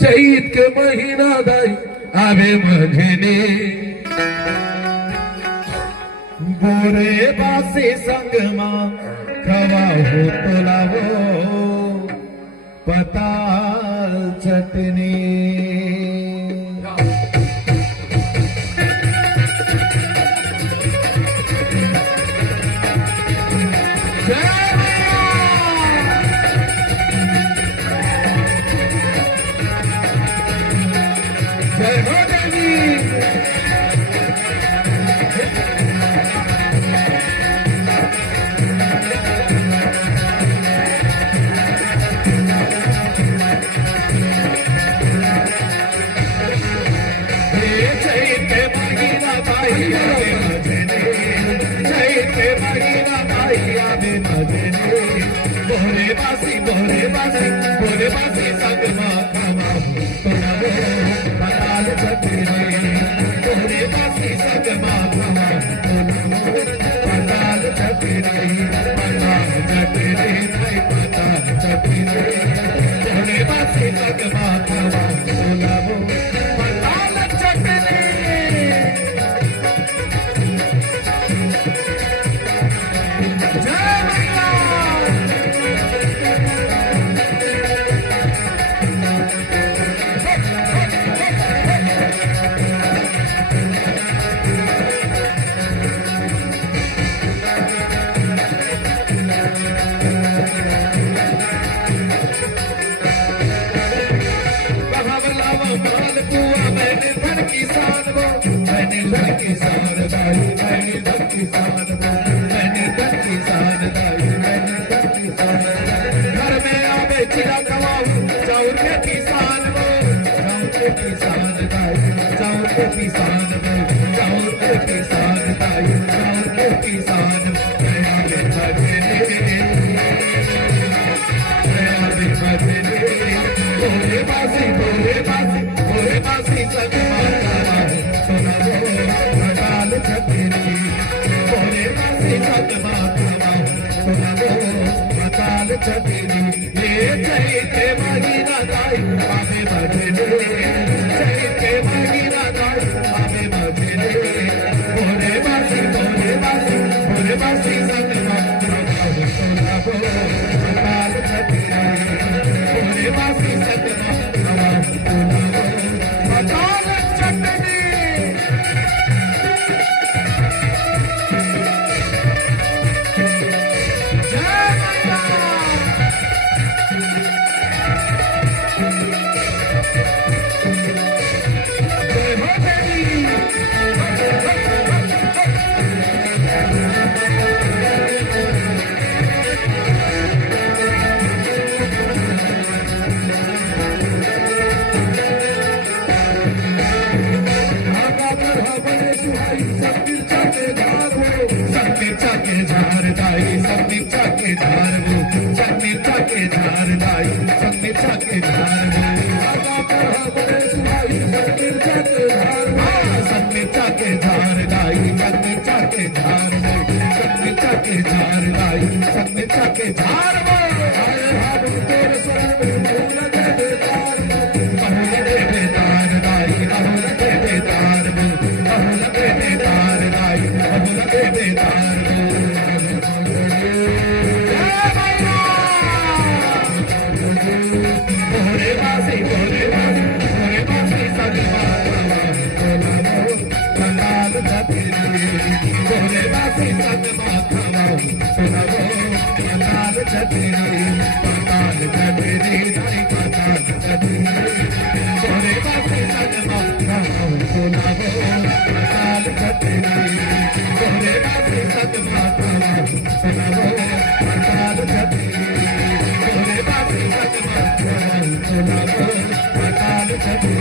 चैत के महीना दाई आवे मघने गोरे बासे संगमा खवा हो तोलावो पताल चटणी जय माताजी बोरे बासी संगमा खवा पताल चटनी बोरे बासी संगमा खवा पताल चटनी पताल चटनी बोरे बासी संगमा खवा पताल चटनी घर में आवे चिड़ा कमाऊ चाउर के किसान वो चाउर के किसान दाई चाउर के किसान वो चाउर के किसान दाई चाउर के किसान आवे भजने भजने बोले बासी सब माता सोना पताल छतरी बोले बासी सब माता सोना पताल छतरी ये चैते महीना दाई आवे भजने चैते महीना दाई आवे भजने बोले बासी सब माता सोना पताल छतरी बोले बासी सब माता पताल छतरी के झार दाई सबने चाके झार वो सबने चाके झार दाई सबने चाके झार वो आगा पर बड़े सुहाई सबने चाके झार सबने चाके झार दाई सबने चाके झार वो सबने चाके झार दाई सबने चाके झार वो आए हाथ तेरे सर में फूल दे बेदार बहुल दे बेदार दाई बहुल दे बेदार वो बहुल दे बेदार दाई बहुल दे बेदार Thank you.